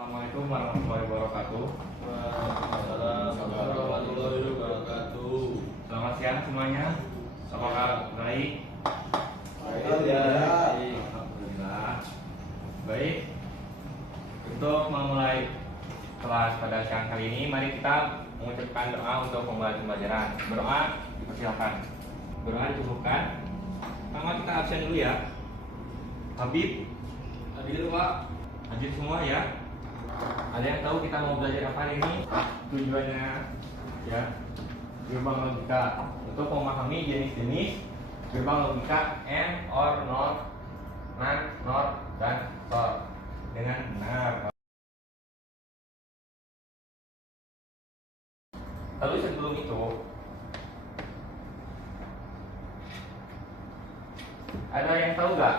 Assalamualaikum warahmatullahi wabarakatuh. Waalaikumsalam warahmatullahi wabarakatuh. Selamat siang semuanya. Apakah baik? Alhamdulillah. Alhamdulillah. Baik. Untuk memulai kelas pada siang kali ini, mari kita mengucapkan doa untuk memulai pembelajaran. Berdoa dipersilakan. Berdoa dicukupkan. Pertama kita absen dulu ya. Habib, Hadir Pak. hadir semua ya. Ada yang tahu kita mau belajar apa hari ini? Tujuannya ya, gerbang logika untuk memahami jenis-jenis gerbang logika and, or, not, non, not, dan for dengan benar. Lalu sebelum itu, ada yang tahu nggak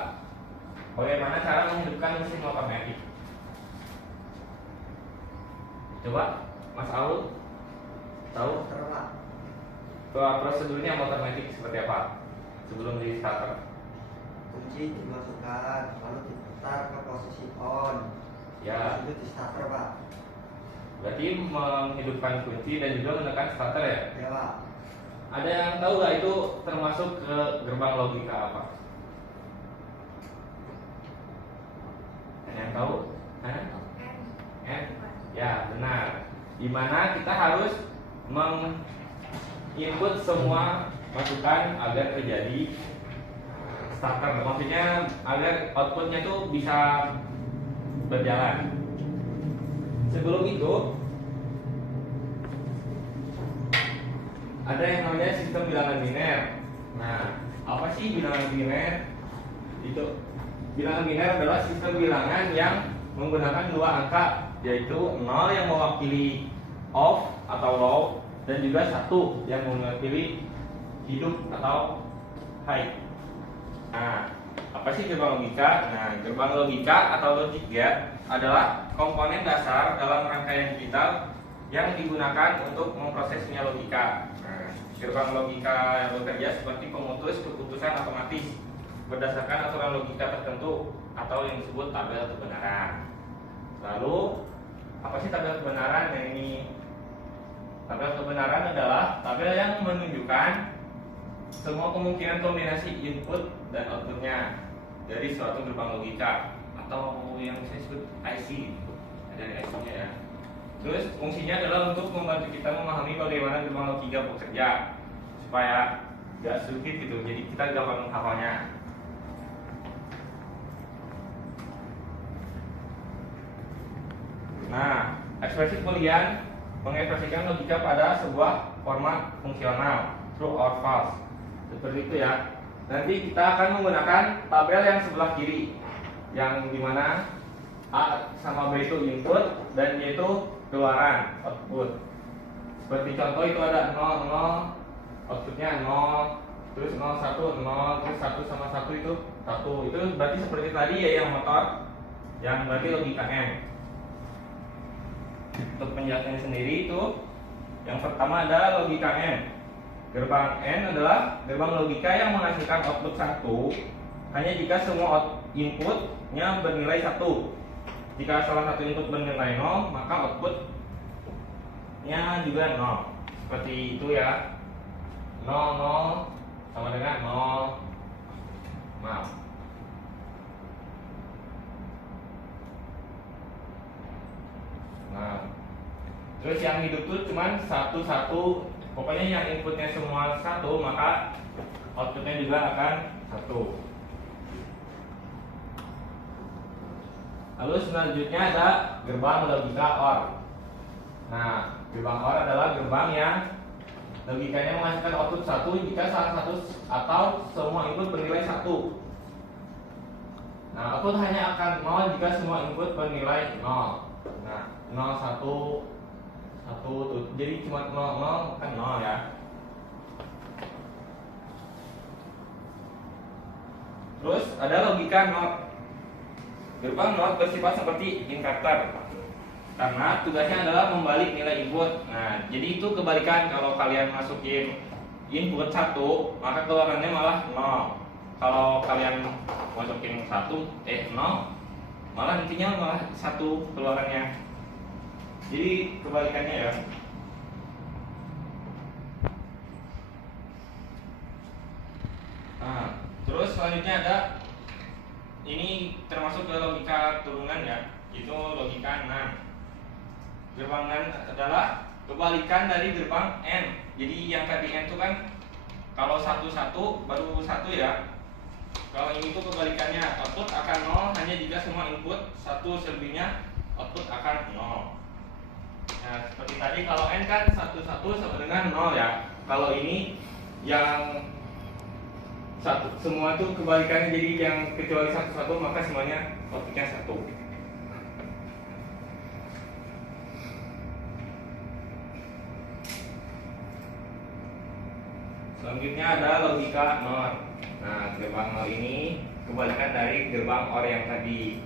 bagaimana cara menghidupkan mesin otomatis? Coba, Mas Aul tahu? Prosedurnya otomatis seperti apa sebelum di starter? Kunci dimasukkan lalu diputar ke posisi on. Ya, Itu di starter Pak. berarti menghidupkan kunci dan juga menekan starter ya. Ya Pak. Ada yang tahu nggak itu termasuk ke gerbang logika apa? Ada yang tahu? Hah? N? Ya, benar. Dimana kita harus menginput semua masukan agar terjadi starter. Maksudnya agar outputnya itu bisa berjalan. Sebelum itu ada yang namanya sistem bilangan biner. Nah, apa sih bilangan biner? Itu bilangan biner adalah sistem bilangan yang menggunakan dua angka, yaitu 0 yang mewakili off atau low dan juga 1 yang mewakili hidup atau high. Nah, apa sih gerbang logika? Nah, gerbang logika atau logic gate adalah komponen dasar dalam rangkaian digital yang digunakan untuk memprosesnya logika. Nah, gerbang logika yang bekerja seperti pemutus keputusan otomatis berdasarkan aturan logika tertentu atau yang disebut tabel kebenaran. Lalu, apa sih tabel kebenaran? Nah, ini tabel kebenaran adalah tabel yang menunjukkan semua kemungkinan kombinasi input dan outputnya dari suatu gerbang logika atau yang saya sebut IC, dari IC-nya ya. Terus fungsinya adalah untuk membantu kita memahami bagaimana gerbang logika bekerja supaya gak sulit gitu, jadi kita gampang menghafalnya. Nah, ekspresi boolean mengekspresikan logika pada sebuah format fungsional, true or false. Seperti itu ya. Nanti kita akan menggunakan tabel yang sebelah kiri, yang dimana A sama B itu input dan Y itu keluaran, output. Seperti contoh itu ada 0, 0, outputnya 0, terus 0, 1, 0, terus 1 sama 1 itu 1. Itu berarti seperti tadi ya, yang motor, yang berarti logika N. Untuk penjelasannya sendiri itu, yang pertama ada logika N. Gerbang N adalah gerbang logika yang menghasilkan output 1 hanya jika semua inputnya bernilai 1. Jika salah satu input bernilai 0, maka outputnya juga 0. Seperti itu ya. 0, 0 sama dengan 0. Maaf. Nah, terus yang hidup tuh cuman 1, 1. Pokoknya yang inputnya semua 1, maka outputnya juga akan 1. Lalu selanjutnya ada gerbang logika OR. Nah, gerbang OR adalah gerbang yang logikanya menghasilkan output 1 jika salah satu atau semua input bernilai 1. Nah, output hanya akan 0 jika semua input bernilai 0. Nah, 0, 1 tuh, jadi cuma 0, 0 kan 0 ya. Terus ada logika NOT. Gerbang NOT bersifat seperti inverter karena tugasnya adalah membalik nilai input. Nah, jadi itu kebalikan, kalau kalian masukin input 1, maka keluarannya malah 0. Kalau kalian masukin 1, 0, malah intinya malah satu keluarannya. Jadi kebalikannya ya. Nah, terus selanjutnya ada ini termasuk ke logika turunan ya, itu logika NAND. Gerbang NAND adalah kebalikan dari gerbang N. Jadi yang tadi N itu kan kalau satu baru satu ya. Kalau ini tuh kebalikannya, output akan 0 hanya jika semua input satu selebihnya output akan 0. Nah, seperti tadi kalau N kan satu sama dengan 0 ya. Kalau ini yang satu semua tuh kebalikannya, jadi yang kecuali satu maka semuanya outputnya 1. Selanjutnya ada logika NOR. Nah, gerbang NOR ini kebalikan dari gerbang OR yang tadi.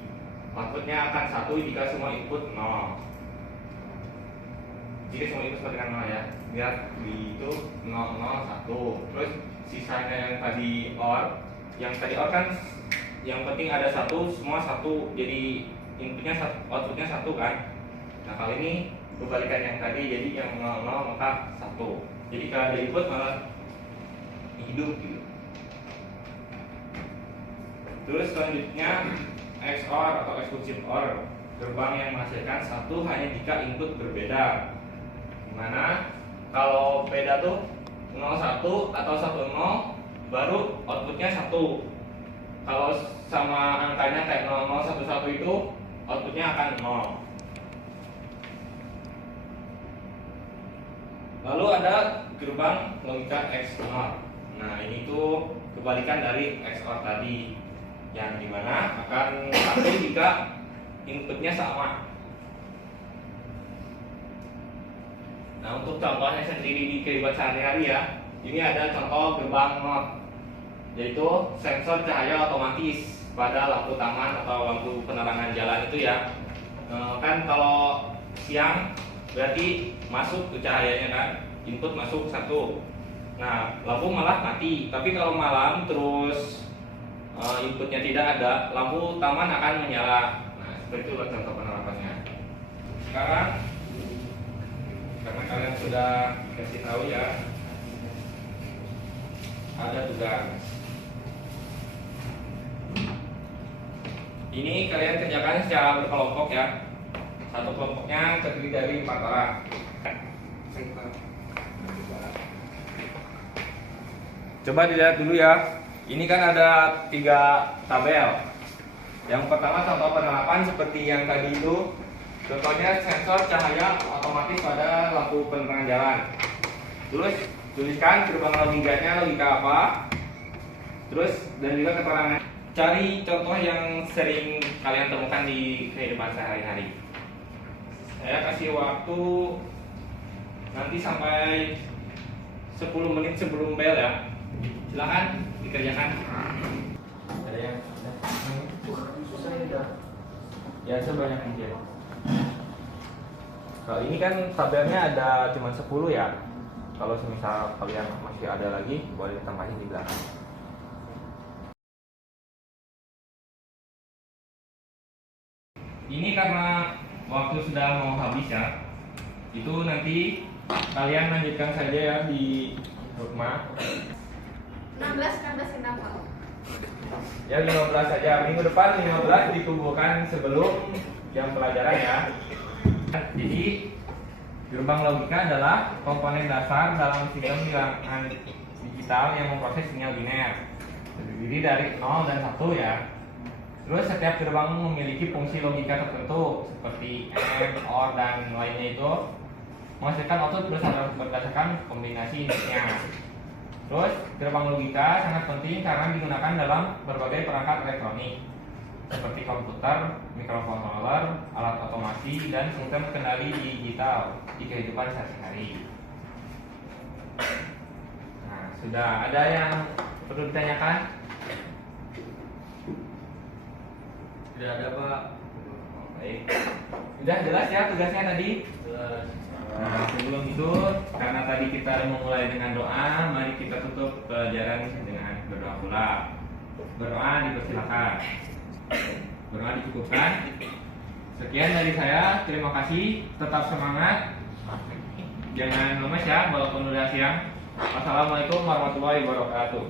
Outputnya akan 1 jika semua input 0. Jika semua input sama dengan 0 ya. Lihat di itu 0 0 1. Terus sisanya yang tadi OR, kan yang penting ada 1, semua 1. Jadi inputnya outputnya 1 kan. Nah, kalau ini kebalikan yang tadi, jadi yang 0 0 maka 1. Jadi kalau ada input malah hidup gitu. Terus selanjutnya XOR atau exclusive OR, gerbang yang menghasilkan 1 hanya jika input berbeda. Dimana kalau beda tuh 01 atau 10 baru outputnya 1. Kalau sama angkanya kayak 0011 itu outputnya akan 0. Lalu ada gerbang logika XOR. Nah, ini tuh kebalikan dari XOR tadi, yang dimana akan 1 jika inputnya sama. Nah, untuk contohnya sendiri di kehidupan sehari-hari ya, ini ada contoh gerbang NOT, yaitu sensor cahaya otomatis pada lampu taman atau lampu penerangan jalan itu ya. Kan kalau siang berarti masuk ke cahayanya kan, input masuk 1. Nah, lampu malah mati. Tapi kalau malam terus inputnya tidak ada, lampu taman akan menyala. Nah, seperti itu contoh penerapannya. Sekarang karena kalian sudah kasih tahu ya, ada tugas. Ini kalian kerjakan secara berkelompok ya. Satu kelompoknya terdiri dari 4 orang. Coba dilihat dulu ya. Ini kan ada 3 tabel. Yang pertama contoh penerapan seperti yang tadi itu. Contohnya sensor cahaya otomatis pada lampu penerangan jalan. Terus tuliskan gerbang logikanya logika apa. Terus dan juga keterangan. Cari contoh yang sering kalian temukan di kehidupan sehari-hari. Saya kasih waktu nanti sampai 10 menit sebelum bel ya. Silakan dikerjakan. Ada yang susah ya? Ya sebanyak mungkin. Kalau ini kan tabelnya ada cuma 10 ya. Kalau semisal kalian masih ada lagi, boleh tambahin di belakang. Ini karena waktu sudah mau habis ya. Itu nanti kalian lanjutkan saja ya di rumah. 16 kenapa? Ya 15 saja. Minggu depan 15 dikumpulkan sebelum jam pelajaran ya. Jadi gerbang logika adalah komponen dasar dalam sistem bilangan digital yang memproses sinyal biner. Terdiri dari 0 dan 1 ya. Terus setiap gerbang memiliki fungsi logika tertentu seperti AND, OR dan lainnya itu menghasilkan output berdasarkan kombinasi inputnya. Terus gerbang logika sangat penting karena digunakan dalam berbagai perangkat elektronik seperti komputer, microcontroller, alat otomasi, dan sistem kendali digital di kehidupan sehari-hari. Nah, sudah ada yang perlu ditanyakan? Tidak ada, Pak. Baik. Sudah jelas ya tugasnya tadi? Jelas. Nah, sebelum itu, karena tadi kita memulai dengan doa, mari kita tutup pelajaran dengan berdoa pula. Berdoa dipersilakan. Berdoa dicukupkan. Sekian dari saya, terima kasih, tetap semangat, jangan lemes ya walaupun udah siang. Assalamualaikum warahmatullahi wabarakatuh.